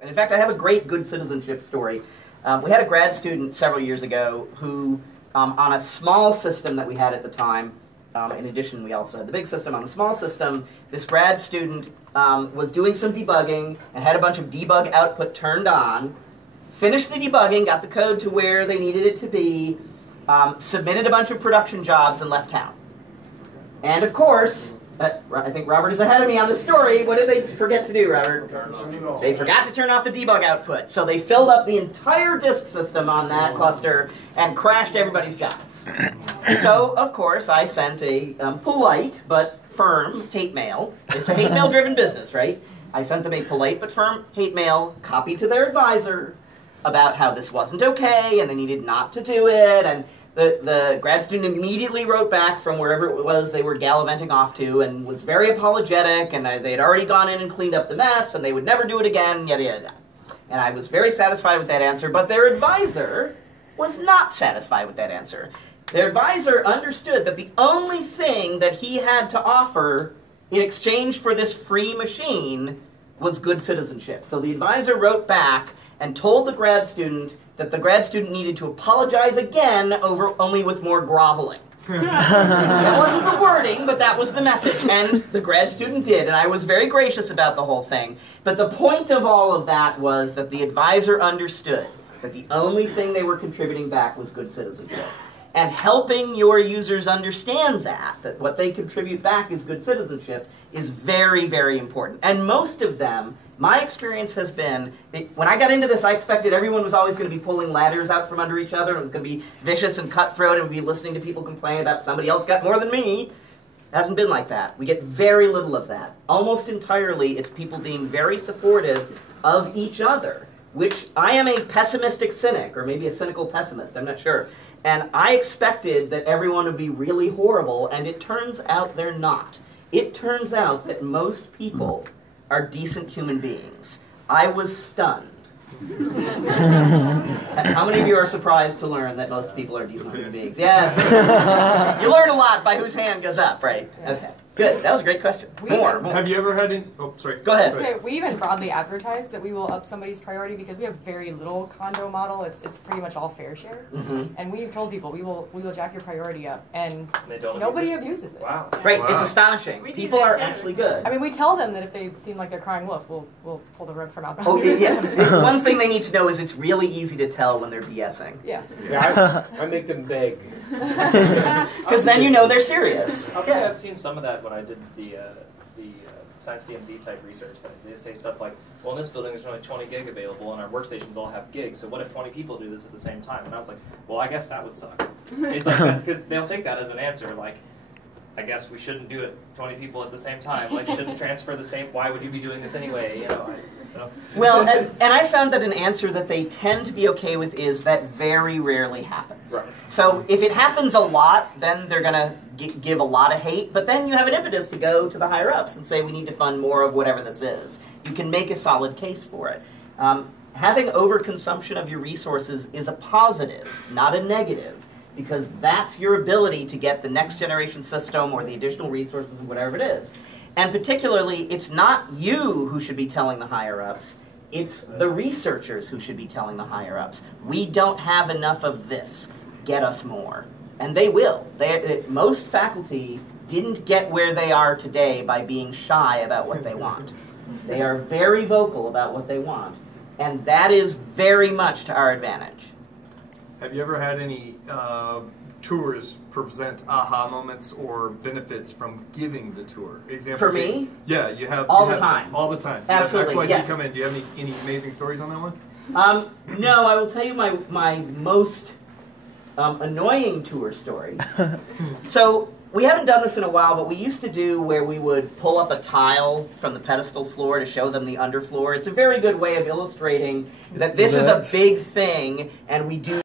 And in fact, I have a great good citizenship story. We had a grad student several years ago who, on a small system that we had at the time, in addition, we also had the big system. On the small system, this grad student was doing some debugging and had a bunch of debug output turned on, finished the debugging, got the code to where they needed it to be, submitted a bunch of production jobs, and left town. And of course, I think Robert is ahead of me on the story. What did they forget to do, Robert? They forgot to turn off the debug output. So they filled up the entire disk system on that cluster and crashed everybody's jobs. So, of course, I sent a polite but firm hate mail. It's a hate mail-driven business, right? I sent them a polite but firm hate mail, copy to their advisor, about how this wasn't okay and they needed not to do it. And the grad student immediately wrote back from wherever it was they were gallivanting off to and was very apologetic, and they had already gone in and cleaned up the mess and they would never do it again, yada yada yada. And I was very satisfied with that answer, but their advisor was not satisfied with that answer. Their advisor understood that the only thing that he had to offer in exchange for this free machine was good citizenship. So the advisor wrote back and told the grad student that the grad student needed to apologize again, only with more groveling. That wasn't the wording, but that was the message. And the grad student did, and I was very gracious about the whole thing. But the point of all of that was that the advisor understood that the only thing they were contributing back was good citizenship. And helping your users understand that what they contribute back is good citizenship, is very, very important. And most of them, my experience has been, when I got into this, I expected everyone was always going to be pulling ladders out from under each other, and it was going to be vicious and cutthroat, and we'd be listening to people complain about somebody else got more than me. It hasn't been like that. We get very little of that. Almost entirely, it's people being very supportive of each other, which I am a pessimistic cynic, or maybe a cynical pessimist, I'm not sure. And I expected that everyone would be really horrible, and it turns out they're not. It turns out that most people are decent human beings. I was stunned. How many of you are surprised to learn that most people are decent human beings? Yes. You learn a lot by whose hand goes up, right? Okay. Good. That was a great question. More. Have you ever had any... Oh, sorry. Go ahead. So we even broadly advertise that we will up somebody's priority because we have very little condo model. It's pretty much all fair share. Mm-hmm. And we've told people we will jack your priority up, and nobody abuses it. Wow. Right. Wow. It's astonishing. People are actually good. I mean, we tell them that if they seem like they're crying wolf, we'll pull the rug from out behind. Oh, yeah. One thing they need to know is it's really easy to tell when they're BSing. Yes. Yeah, I make them beg. Because then you know they're serious. I'll tell you, I've seen some of that when I did the Science DMZ type research. They say stuff like, well, in this building there's only 20 gig available, and our workstations all have gigs, so what if 20 people do this at the same time? And I was like, well, I guess that would suck. It's like, because they'll take that as an answer, like, I guess we shouldn't do it 20 people at the same time. Like, shouldn't transfer the same, why would you be doing this anyway? You know, so. Well, and I found that an answer that they tend to be okay with is that very rarely happens. Right. So if it happens a lot, then they're going to give a lot of hate, but then you have an impetus to go to the higher-ups and say we need to fund more of whatever this is. You can make a solid case for it. Having overconsumption of your resources is a positive, not a negative, because that's your ability to get the next generation system or the additional resources or whatever it is. And particularly, it's not you who should be telling the higher-ups, it's the researchers who should be telling the higher-ups. We don't have enough of this. Get us more. And they will. Most faculty didn't get where they are today by being shy about what they want. They are very vocal about what they want. And that is very much to our advantage. Have you ever had any tours present aha moments or benefits from giving the tour? Example. For me? Yeah, you have all the time. All the time. Absolutely. That's why yes. you come in. Do you have any amazing stories on that one? No, I will tell you my most annoying tour story. So we haven't done this in a while, but we used to do where we would pull up a tile from the pedestal floor to show them the underfloor. It's a very good way of illustrating that this is a big thing, and we do